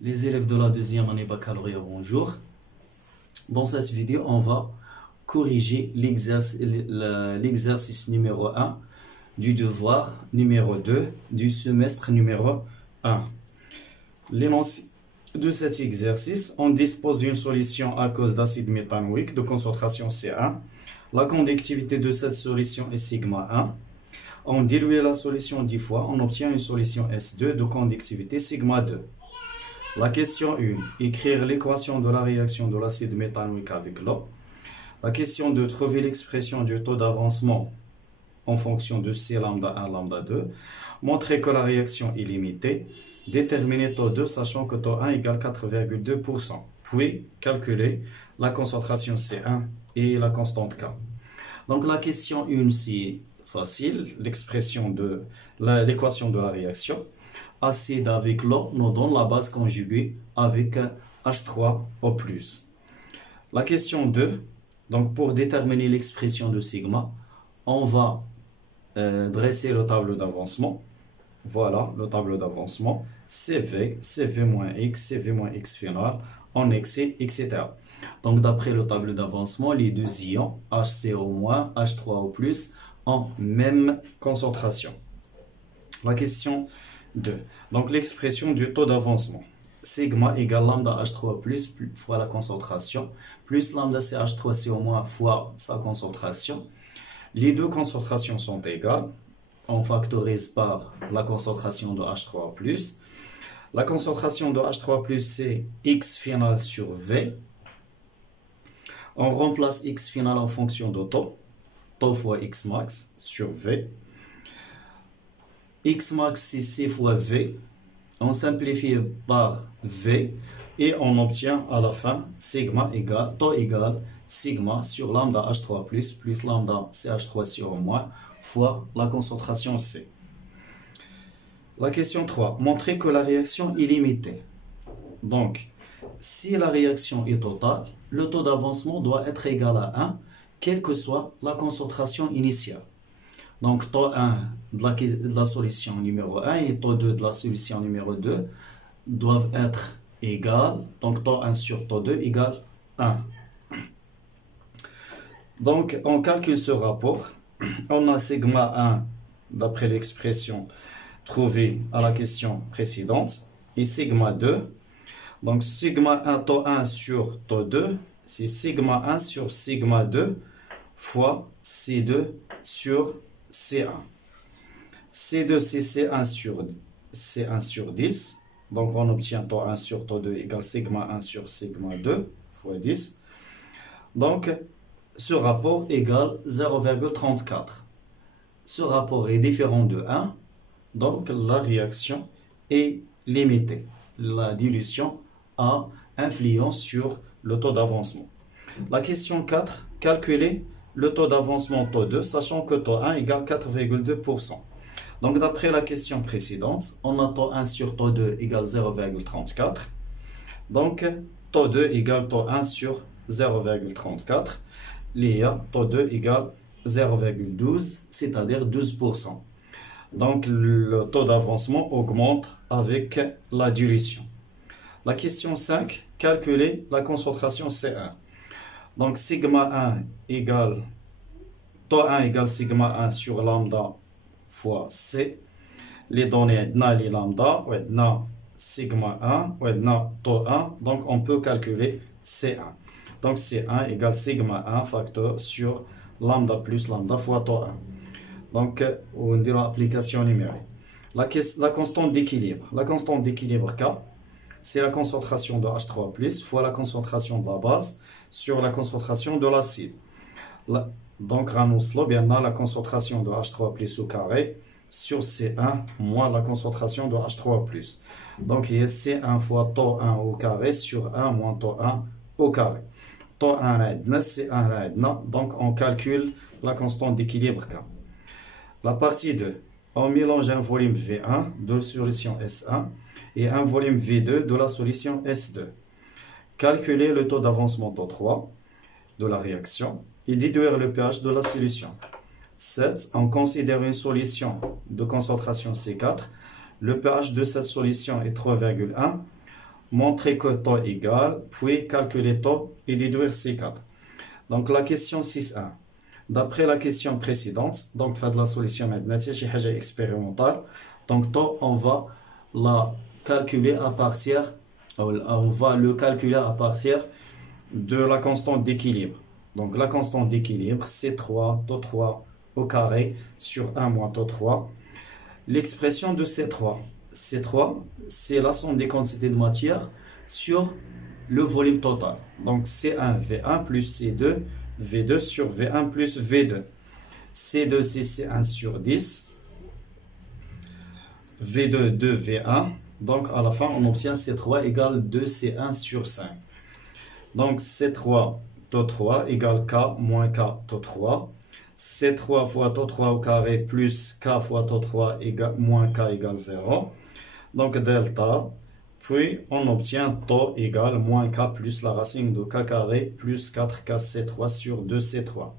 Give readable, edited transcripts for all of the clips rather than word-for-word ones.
Les élèves de la deuxième année baccalauréat, bonjour. Dans cette vidéo, on va corriger l'exercice numéro 1 du devoir numéro 2 du semestre numéro 1. L'énoncé de cet exercice, on dispose d'une solution à cause d'acide méthanoïque de concentration C1. La conductivité de cette solution est sigma 1. On dilue la solution 10 fois, on obtient une solution S2 de conductivité sigma 2. La question 1. Écrire l'équation de la réaction de l'acide méthanoïque avec l'eau. La question 2. Trouver l'expression du taux d'avancement en fonction de C lambda 1, lambda 2. Montrer que la réaction est limitée. Déterminer taux 2, sachant que taux 1 égale 4,2%. Puis, calculer la concentration C1 et la constante K. Donc, la question 1, c'est facile. L'expression de l'équation de la réaction. Acide avec l'eau nous donne la base conjuguée avec H3O+. La question 2, donc pour déterminer l'expression de sigma, on va dresser le tableau d'avancement. Voilà le tableau d'avancement. CV, CV moins X, CV moins X final, en excès, etc. Donc d'après le tableau d'avancement, les deux ions, HCO-, H3O+, ont même concentration. La question 2. Donc l'expression du taux d'avancement. Sigma égale lambda H3 fois la concentration, plus lambda CH3CO- fois sa concentration. Les deux concentrations sont égales. On factorise par la concentration de H3 La concentration de H3 c'est X final sur V. On remplace X final en fonction de taux. Taux fois X max sur V. X max c'est C fois V, on simplifie par V et on obtient à la fin sigma égale, taux égale sigma sur lambda H3 plus lambda CH3CO- fois la concentration C. La question 3. Montrer que la réaction est limitée. Donc, si la réaction est totale, le taux d'avancement doit être égal à 1, quelle que soit la concentration initiale. Donc, taux 1 de la solution numéro 1 et taux 2 de la solution numéro 2 doivent être égales. Donc, taux 1 sur taux 2 égale 1. Donc, on calcule ce rapport. On a sigma 1 d'après l'expression trouvée à la question précédente et sigma 2. Donc, sigma 1, taux 1 sur taux 2, c'est sigma 1 sur sigma 2 fois C2 sur C1. C2, c'est C1 sur 10. Donc, on obtient taux 1 sur taux 2 égale sigma 1 sur sigma 2 fois 10. Donc, ce rapport égale 0,34. Ce rapport est différent de 1. Donc, la réaction est limitée. La dilution a influence sur le taux d'avancement. La question 4. Calculer le taux d'avancement taux 2, sachant que taux 1 égale 4,2%. Donc, d'après la question précédente, on a taux 1 sur taux 2 égale 0,34. Donc, taux 2 égale taux 1 sur 0,34. L'IA, taux 2 égale 0,12, c'est-à-dire 12%. Donc, le taux d'avancement augmente avec la dilution. La question 5, calculer la concentration C1. Donc, sigma 1 égale, taux 1 égale sigma 1 sur lambda fois C. Les données na les lambda, na sigma 1, taux 1. Donc, on peut calculer C1. Donc, C1 égale sigma 1 facteur sur lambda plus lambda fois taux 1. Donc, on dira application numérique. La constante d'équilibre. La constante d'équilibre K, c'est la concentration de H3 fois la concentration de la base sur la concentration de l'acide. Donc, Ranuslo, bien là, la concentration de H3 au carré sur C1 moins la concentration de H3 Donc, il y a C1 fois taux 1 au carré sur 1 moins taux 1 au carré. Taux 1 radna, C1 radna. Donc, on calcule la constante d'équilibre K. La partie 2. On mélange un volume V1 de la solution S1 et un volume V2 de la solution S2. Calculer le taux d'avancement taux 3 de la réaction et déduire le pH de la solution. 7. On considère une solution de concentration C4. Le pH de cette solution est 3,1. montrer que taux égale, puis calculer taux et déduire C4. Donc la question 6.1. D'après la question précédente, donc faire de la solution maintenant, c'est une expérimentale. Donc taux, on va la calculer à partir, on va le calculer à partir de la constante d'équilibre. Donc la constante d'équilibre, c'est 3, taux 3 au carré sur 1 moins taux 3. L'expression de C3, C3, c'est la somme des quantités de matière sur le volume total. Donc C1, V1 plus C2, V2 sur V1 plus V2. C2, c'est C1 sur 10. V2, 2V1. Donc à la fin, on obtient C3 égale 2C1 sur 5. Donc C3, taux 3 égale K moins K, taux 3. C3 fois taux 3 au carré plus K fois taux 3 égale, moins K égale 0. Donc delta, puis on obtient taux égale moins K plus la racine de K carré plus 4KC3 sur 2C3.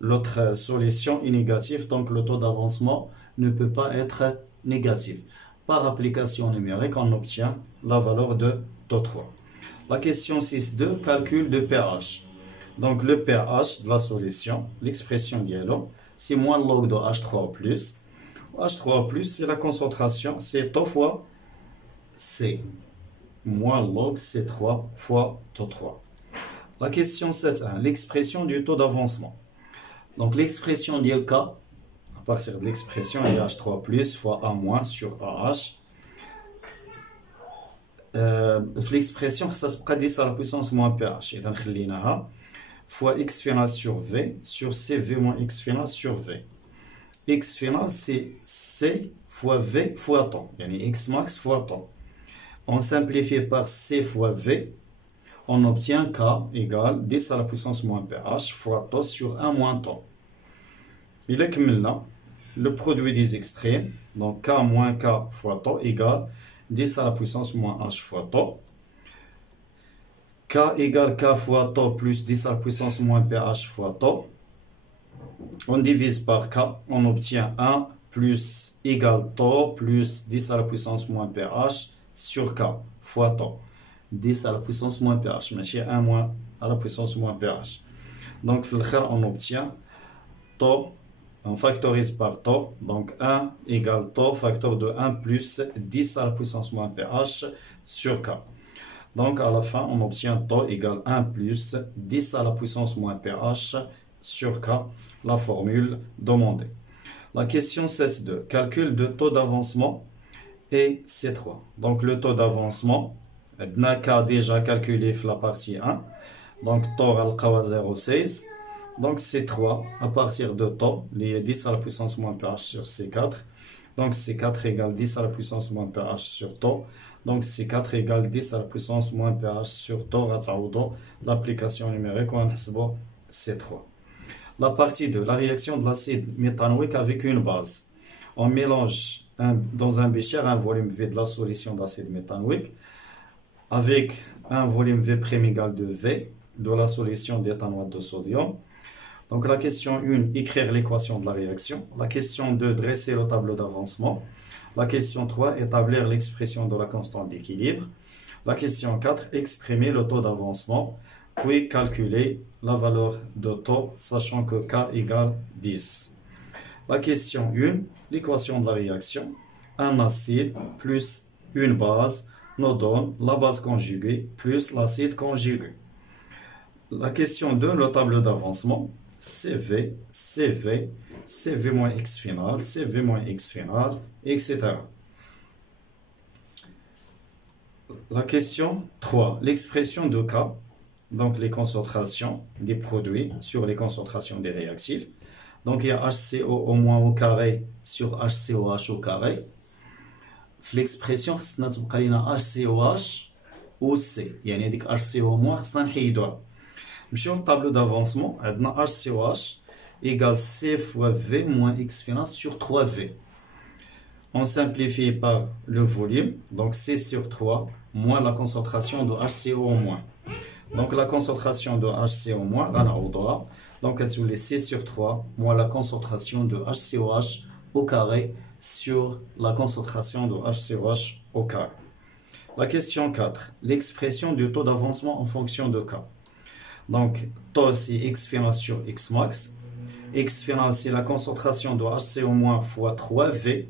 L'autre solution est négative, donc le taux d'avancement ne peut pas être négatif. Par application numérique, on obtient la valeur de taux 3. La question 6.2, calcul de pH. Donc le pH de la solution, l'expression d'yellow, c'est moins log de H3+. H3+, c'est la concentration, c'est taux fois C. Moins log C3 fois taux 3. La question 7.1, l'expression du taux d'avancement. Donc l'expression d'yellow K, à partir de l'expression, il y a H3+, fois A- sur AH. L'expression, ça se prédit à la puissance moins pH. Et donc, fois x final sur v sur cv moins x final sur v. X final, c'est c fois v fois temps. Yani x max fois temps. On simplifie par c fois v. On obtient k égale 10 à la puissance moins pH fois temps sur 1 moins temps. Il est comme là, le produit des extrêmes. Donc k moins k fois temps égale 10 à la puissance moins h fois temps. K égale K fois taux plus 10 à la puissance moins pH fois taux. On divise par K, on obtient 1 plus égale taux plus 10 à la puissance moins pH sur K fois taux. 10 à la puissance moins pH, mais 1 moins à la puissance moins pH. Donc, on obtient taux, on factorise par taux, donc 1 égale taux, facteur de 1 plus 10 à la puissance moins pH sur K. Donc, à la fin, on obtient taux égale 1 plus 10 à la puissance moins pH sur K, la formule demandée. La question 7.2, calcul de taux d'avancement et C3. Donc, le taux d'avancement, on a déjà calculé la partie 1. Donc, taux à 0,6. Donc, C3 à partir de taux, il y a 10 à la puissance moins pH sur C4. Donc, C4 égale 10 à la puissance moins pH sur taux. Donc, C4 égale 10 à la puissance moins pH sur taux. L'application numérique, on a C3. La partie 2, la réaction de l'acide méthanoïque avec une base. On mélange dans un bécher un volume V de la solution d'acide méthanoïque avec un volume V' égal de V de la solution d'éthanoate de sodium. Donc, la question 1, écrire l'équation de la réaction. La question 2, dresser le tableau d'avancement. La question 3, établir l'expression de la constante d'équilibre. La question 4, exprimer le taux d'avancement, puis calculer la valeur de taux, sachant que K égale 10. La question 1, l'équation de la réaction. Un acide plus une base nous donne la base conjuguée plus l'acide conjugué. La question 2, le tableau d'avancement. CV, CV, CV moins X final, CV moins X final, etc. La question 3, l'expression de K, donc les concentrations des produits sur les concentrations des réactifs. Donc il y a HCO au moins au carré sur HCOH au carré. L'expression, c'est HCOH ou C. Il y a HCO moins, c'est un Sur le tableau d'avancement, on a HCOH égale C fois V moins X final sur 3V. On simplifie par le volume, donc C sur 3 moins la concentration de HCO moins. Donc la concentration de HCO moins, donc elle est C sur 3 moins la concentration de HCOH au carré sur la concentration de HCOH au carré. La question 4. L'expression du taux d'avancement en fonction de K. Donc, taux, c'est x final sur x max. X final, c'est la concentration de HCO- fois 3V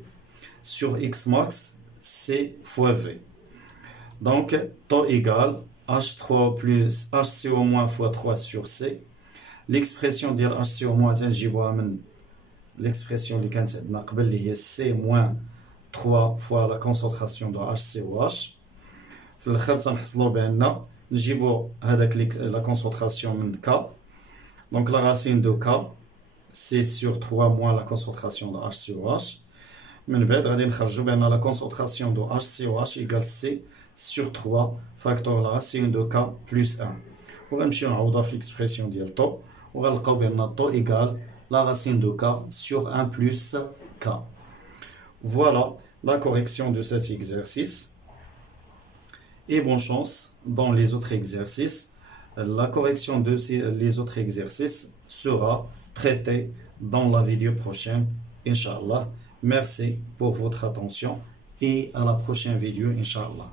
sur x max, c'est fois V. Donc, taux égal H3 plus HCO- fois 3 sur C. L'expression de HCO- l'expression qui est C moins 3 fois la concentration de HCOH. في الاخر تنحصلوا بان نجيبوا هذاك la concentration من K. Donc la racine de K, c'est sur 3 moins la concentration de HCOH. من بعد غادي نخرجوا بان la concentration de HCOH égale C sur 3 facteur la racine de K plus 1. وغنمشيو نعوضوها في l'expression ديال طو وغنلقاو بان طو égale la racine de K sur 1 plus K. Voilà la correction de cet exercice. Et bonne chance dans les autres exercices. La correction de les autres exercices sera traitée dans la vidéo prochaine, Inch'Allah. Merci pour votre attention et à la prochaine vidéo, Inch'Allah.